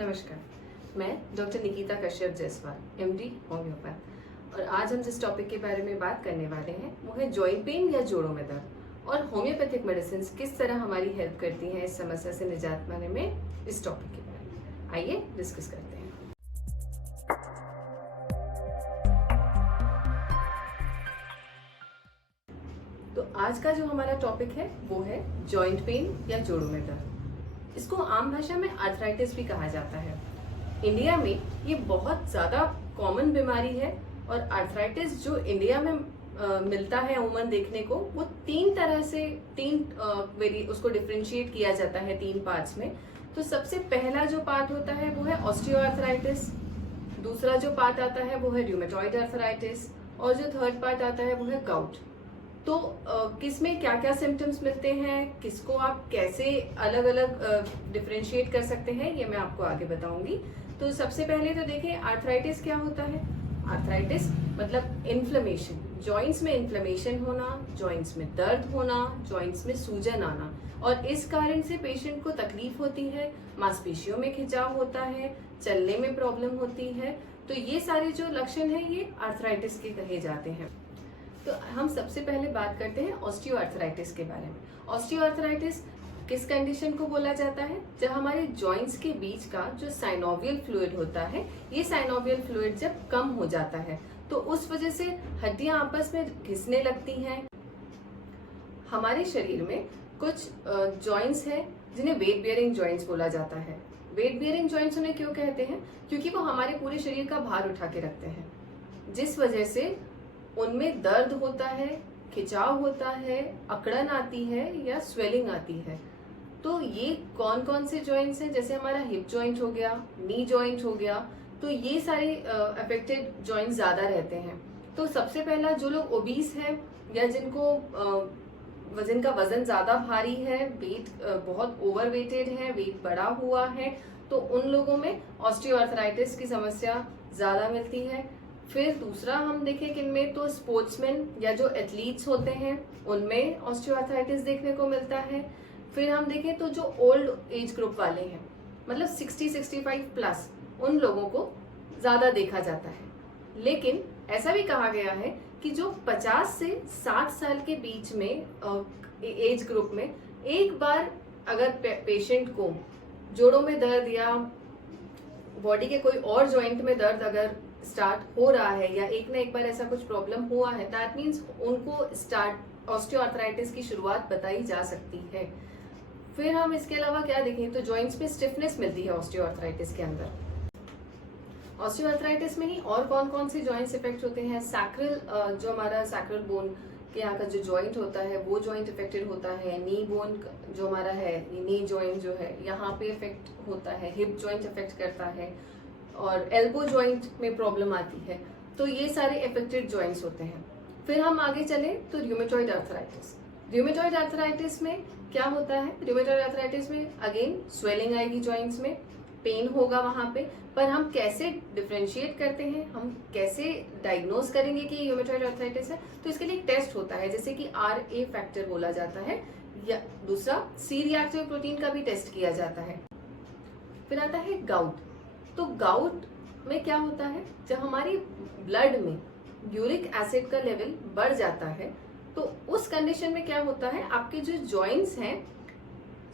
नमस्कार, मैं doctor Nikita Kashyap Jaiswal, MD homeopath. और आज हम जिस टॉपिक के बारे में बात करने वाले हैं वो है जॉइंट पेन या जोड़ों में दर्द और होम्योपैथिक मेडिसिन किस तरह हमारी हेल्प करती हैं इस समस्या से निजात पाने में। इस टॉपिक के बारे में आइए डिस्कस करते हैं। तो आज का जो हमारा टॉपिक है वो है जॉइंट पेन या जोड़ों में दर्द। इसको आम भाषा में आर्थराइटिस भी कहा जाता है। इंडिया में ये बहुत ज़्यादा कॉमन बीमारी है और आर्थराइटिस जो इंडिया में मिलता है अमूमन देखने को, वो तीन तरह से उसको डिफरेंशिएट किया जाता है तीन पार्ट्स में। तो सबसे पहला जो पार्ट होता है वो है ऑस्टियोआर्थराइटिस, दूसरा जो पार्ट आता है वो है रूमेटॉइड आर्थराइटिस और जो थर्ड पार्ट आता है वो है गाउट। तो किस में क्या क्या सिम्टम्स मिलते हैं, किसको आप कैसे अलग अलग डिफरेंशिएट कर सकते हैं, ये मैं आपको आगे बताऊंगी। तो सबसे पहले तो देखिए आर्थराइटिस क्या होता है। आर्थराइटिस मतलब इन्फ्लेमेशन, जॉइंट्स में इन्फ्लेमेशन होना, जॉइंट्स में दर्द होना, जॉइंट्स में सूजन आना और इस कारण से पेशेंट को तकलीफ होती है, मांसपेशियों में खिंचाव होता है, चलने में प्रॉब्लम होती है। तो ये सारे जो लक्षण हैं ये आर्थराइटिस के कहे जाते हैं। तो हम सबसे पहले बात करते हैं ऑस्टियोआर्थराइटिस के बारे में। ऑस्टियोआर्थराइटिस किस कंडीशन को बोला जाता है, जब हमारे जॉइंट्स के बीच का जो साइनोवियल फ्लूइड होता है, ये साइनोवियल फ्लूइड जब कम हो जाता है तो उस वजह से हड्डियां आपस में घिसने लगती हैं। हमारे शरीर में कुछ जॉइंट्स हैं जिन्हें वेट बियरिंग जॉइंट्स बोला जाता है। वेट बियरिंग जॉइंट्स उन्हें क्यों कहते हैं, क्योंकि वो हमारे पूरे शरीर का भार उठा के रखते हैं, जिस वजह से उनमें दर्द होता है, खिंचाव होता है, अकड़न आती है या स्वेलिंग आती है। तो ये कौन कौन से जॉइंट्स हैं, जैसे हमारा हिप जॉइंट हो गया, नी जॉइंट हो गया, तो ये सारे अफेक्टेड जॉइंट्स ज्यादा रहते हैं। तो सबसे पहला जो लोग ओबीस हैं या जिनका वजन ज्यादा भारी है, वेट बहुत ओवरवेटेड है, वेट बढ़ा हुआ है, तो उन लोगों में ऑस्टियोआर्थराइटिस की समस्या ज्यादा मिलती है। फिर दूसरा हम देखें किनमें, तो स्पोर्ट्समैन या जो एथलीट्स होते हैं उनमें ऑस्टियोआर्थराइटिस देखने को मिलता है। फिर हम देखें तो जो ओल्ड एज ग्रुप वाले हैं, मतलब 60-65 प्लस, उन लोगों को ज्यादा देखा जाता है। लेकिन ऐसा भी कहा गया है कि जो 50 से 60 साल के बीच में एज ग्रुप में एक बार अगर पेशेंट को जोड़ों में दर्द या बॉडी के कोई और जॉइंट में दर्द अगर स्टार्ट हो रहा है या एक ना एक बार ऐसा कुछ प्रॉब्लम हुआ है, दैट मीन्स उनको ऑस्टियोआर्थराइटिस की शुरुआत बताई जा सकती है। फिर हम इसके अलावा क्या देखें तो जॉइंट्स में स्टिफनेस मिलती है ऑस्टियोआर्थराइटिस के अंदर। ऑस्टियोआर्थराइटिस में ही और कौन कौन से जॉइंट्स इफेक्ट होते हैं, सैक्रल जो हमारा सैक्रल बोन के यहाँ का जो जॉइंट होता है वो जॉइंट इफेक्टेड होता है। नी बोन जो हमारा है, नी जॉइंट जो है यहाँ पे इफेक्ट होता है, हिप जॉइंट इफेक्ट करता है और एल्बो जॉइंट में प्रॉब्लम आती है। तो ये सारे इफेक्टेड जॉइंट्स होते हैं। फिर हम आगे चले तो रूमेटॉइड आर्थराइटिस। रूमेटॉइड आर्थराइटिस में क्या होता है, रूमेटॉइड आर्थराइटिस में अगेन स्वेलिंग आएगी, जॉइंट्स में पेन होगा वहां पे। पर हम कैसे डिफरेंशिएट करते हैं, हम कैसे डायग्नोज करेंगे कि ये रूमेटॉइड आर्थराइटिस है, तो इसके लिए एक टेस्ट होता है जैसे कि RA फैक्टर बोला जाता है, या दूसरा C रिएक्टिव प्रोटीन का भी टेस्ट किया जाता है। फिर आता है गाउट। तो गाउट में क्या होता है, जब हमारी ब्लड में यूरिक एसिड का लेवल बढ़ जाता है तो उस कंडीशन में क्या होता है, आपके जो जॉइंट्स हैं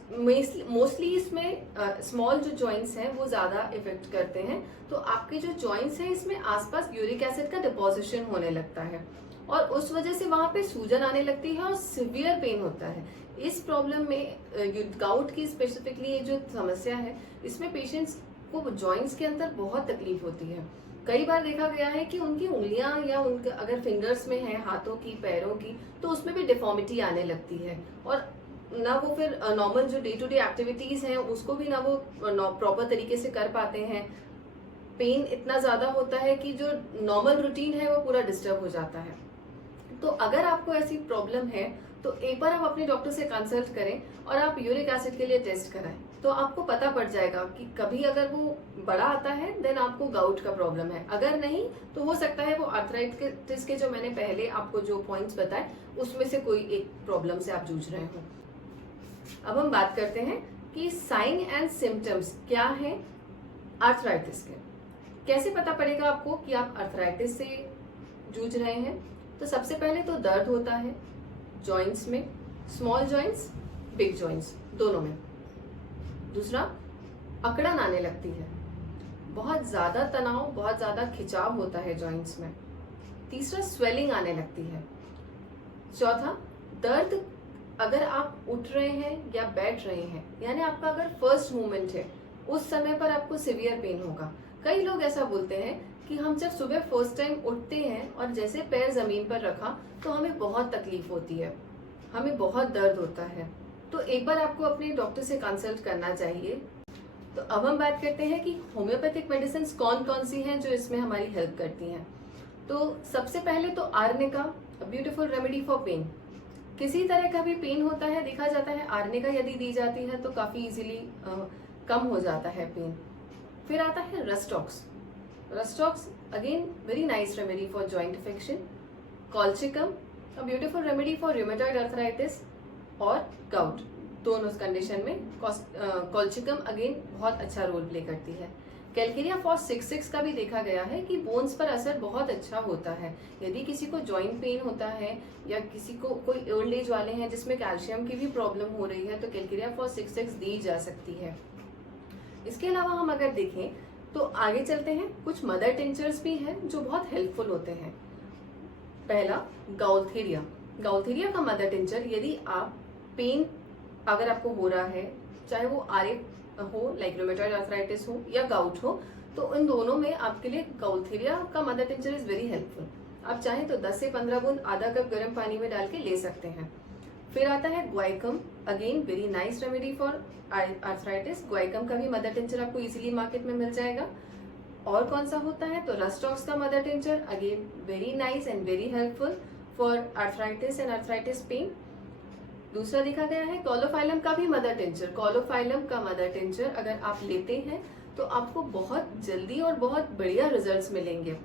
मोस्टली इसमें स्मॉल जो जॉइंट्स हैं वो ज्यादा इफेक्ट करते हैं। तो आपके जो जॉइंट्स हैं इसमें आसपास यूरिक एसिड का डिपोजिशन होने लगता है और उस वजह से वहां पे सूजन आने लगती है और सिवियर पेन होता है। इस प्रॉब्लम में गाउट की स्पेसिफिकली ये जो समस्या है, इसमें पेशेंट्स को जॉइंट्स के अंदर बहुत तकलीफ होती है। कई बार देखा गया है कि उनकी उंगलियां या उनके अगर फिंगर्स में है, हाथों की, पैरों की, तो उसमें भी डिफॉर्मिटी आने लगती है और ना वो फिर नॉर्मल जो डे टू डे एक्टिविटीज हैं उसको भी ना वो प्रॉपर तरीके से कर पाते हैं। पेन इतना ज्यादा होता है कि जो नॉर्मल रूटीन है वो पूरा डिस्टर्ब हो जाता है। तो अगर आपको ऐसी प्रॉब्लम है तो एक बार आप अपने डॉक्टर से कंसल्ट करें और आप यूरिक एसिड के लिए टेस्ट कराएं, तो आपको पता पड़ जाएगा कि कभी अगर वो बड़ा आता है देन आपको गाउट का प्रॉब्लम है, अगर नहीं तो हो सकता है वो आर्थराइटिस के जो मैंने पहले आपको जो पॉइंट्स बताए उसमें से कोई एक प्रॉब्लम से आप जूझ रहे हो। अब हम बात करते हैं कि साइन एंड सिम्टम्स क्या है आर्थराइटिस के कैसे पता पड़ेगा आपको कि आप आर्थराइटिस से जूझ रहे हैं? तो सबसे पहले तो दर्द होता है जॉइंट्स में, स्मॉल जॉइंट्स, बिग जॉइंट्स दोनों में। दूसरा, अकड़न आने लगती है, बहुत ज्यादा तनाव, बहुत ज्यादा खिंचाव होता है जॉइंट्स में। तीसरा, स्वेलिंग आने लगती है। चौथा, दर्द अगर आप उठ रहे हैं या बैठ रहे हैं, यानी आपका अगर फर्स्ट मूवमेंट है उस समय पर आपको सिवियर पेन होगा। कई लोग ऐसा बोलते हैं कि हम जब सुबह फर्स्ट टाइम उठते हैं और जैसे पैर जमीन पर रखा तो हमें बहुत तकलीफ होती है, हमें बहुत दर्द होता है। तो एक बार आपको अपने डॉक्टर से कंसल्ट करना चाहिए। तो अब हम बात करते हैं कि होम्योपैथिक मेडिसिन कौन कौन सी हैं जो इसमें हमारी हेल्प करती हैं। तो सबसे पहले तो arnica, beautiful remedy for pain. किसी तरह का भी पेन होता है, देखा जाता है आर्निका यदि दी जाती है तो काफी इजीली कम हो जाता है पेन। फिर आता है rhus tox. Rhus tox again very nice remedy for joint infection. Colchicum, a beautiful remedy for rheumatoid arthritis और गाउट, दोनों कंडीशन में कॉल्चिकम अगेन बहुत अच्छा रोल प्ले करती है। कैलकेरिया फॉस 66 का भी देखा गया है कि बोन्स पर असर बहुत अच्छा होता है। यदि किसी को जॉइंट पेन होता है या किसी को कोई ओल्ड एज वाले हैं जिसमें कैल्शियम की भी प्रॉब्लम हो रही है तो कैलकेरिया फॉस 66 दी जा सकती है। इसके अलावा हम अगर देखें तो आगे चलते हैं, कुछ मदर टिंचर्स भी हैं जो बहुत हेल्पफुल होते हैं। पहला, गाउल्थेरिया। गाउल्थेरिया का मदर टिंचर, यदि आप पेन अगर आपको हो रहा है, चाहे वो आरए हो लाइक रूमेटॉइड आर्थराइटिस हो या गाउट हो, तो इन दोनों में आपके लिए गाउल्थेरिया का mother tincture is very helpful. आप चाहें तो 10 से 15 बूंद आधा कप गर्म पानी में डाल के ले सकते हैं। फिर आता है guaiacum, again very nice remedy for arthritis. Guaiacum का भी मदर टिंचर आपको इजीली मार्केट में मिल जाएगा। और कौन सा होता है तो रस्टॉक्स का mother tincture, again very nice and very helpful for arthritis and arthritis pain. दूसरा देखा गया है कॉलोफाइलम का भी मदर टिंचर। कॉलोफाइलम का मदर टिंचर अगर आप लेते हैं तो आपको बहुत जल्दी और बहुत बढ़िया रिजल्ट्स मिलेंगे।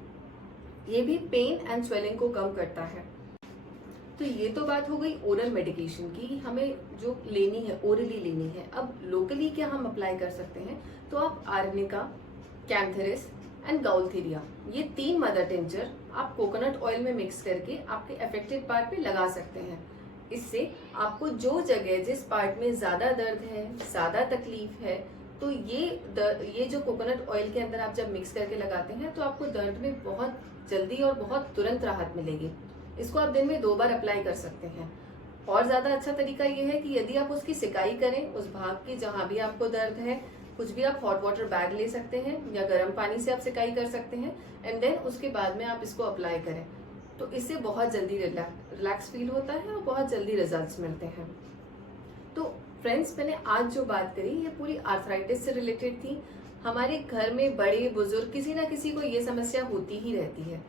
ये भी पेन एंड स्वेलिंग को कम करता है। तो ये तो बात हो गई ओरल मेडिकेशन की, हमें जो लेनी है ओरली लेनी है। अब लोकली क्या हम अप्लाई कर सकते हैं, तो आप आर्निका, कैंथेरिस एंड गाउल्थेरिया, ये 3 मदर टिंचर आप कोकोनट ऑयल में मिक्स करके आपके अफेक्टेड पार्ट पे लगा सकते हैं। इससे आपको जो जगह, जिस पार्ट में ज्यादा दर्द है, ज्यादा तकलीफ है, तो ये जो कोकोनट ऑयल के अंदर आप जब मिक्स करके लगाते हैं तो आपको दर्द में बहुत जल्दी और बहुत तुरंत राहत मिलेगी। इसको आप दिन में 2 बार अप्लाई कर सकते हैं। और ज्यादा अच्छा तरीका ये है कि यदि आप उसकी सिकाई करें, उस भाग की जहां भी आपको दर्द है, कुछ भी आप हॉट वाटर बैग ले सकते हैं या गर्म पानी से आप सिकाई कर सकते हैं एंड देन उसके बाद में आप इसको अप्लाई करें, तो इससे बहुत जल्दी रिलैक्स फील होता है और बहुत जल्दी रिजल्ट्स मिलते हैं। तो फ्रेंड्स, मैंने आज जो बात करी ये पूरी आर्थराइटिस से रिलेटेड थी। हमारे घर में बड़े बुजुर्ग किसी ना किसी को ये समस्या होती ही रहती है।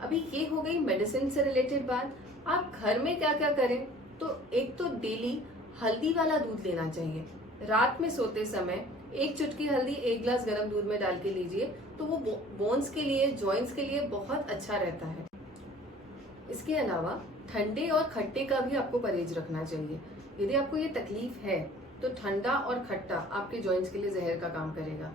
अभी ये हो गई मेडिसिन से रिलेटेड बात। आप घर में क्या क्या करें, तो एक तो डेली हल्दी वाला दूध लेना चाहिए। रात में सोते समय 1 चुटकी हल्दी 1 ग्लास गर्म दूध में डाल के लीजिए, तो वो बोन्स के लिए, जॉइंट्स के लिए बहुत अच्छा रहता है। इसके अलावा ठंडे और खट्टे का भी आपको परहेज रखना चाहिए। यदि आपको ये तकलीफ है तो ठंडा और खट्टा आपके जॉइंट्स के लिए जहर का काम करेगा।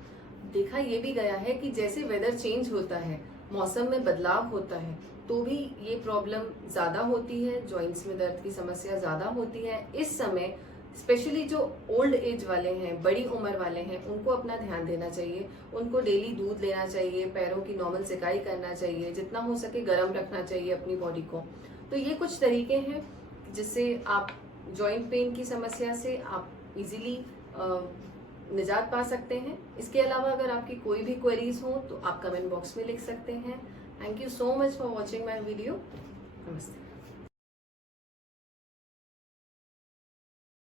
देखा ये भी गया है कि जैसे वेदर चेंज होता है, मौसम में बदलाव होता है, तो भी ये प्रॉब्लम ज्यादा होती है, जॉइंट्स में दर्द की समस्या ज्यादा होती है। इस समय स्पेशली जो ओल्ड एज वाले हैं, बड़ी उम्र वाले हैं, उनको अपना ध्यान देना चाहिए। उनको डेली दूध लेना चाहिए, पैरों की नॉर्मल सिकाई करना चाहिए, जितना हो सके गर्म रखना चाहिए अपनी बॉडी को। तो ये कुछ तरीके हैं जिससे आप जॉइंट पेन की समस्या से आप इजीली निजात पा सकते हैं। इसके अलावा अगर आपकी कोई भी क्वेरीज हो तो आप कमेंट बॉक्स में लिख सकते हैं। Thank you so much for watching my video. नमस्ते।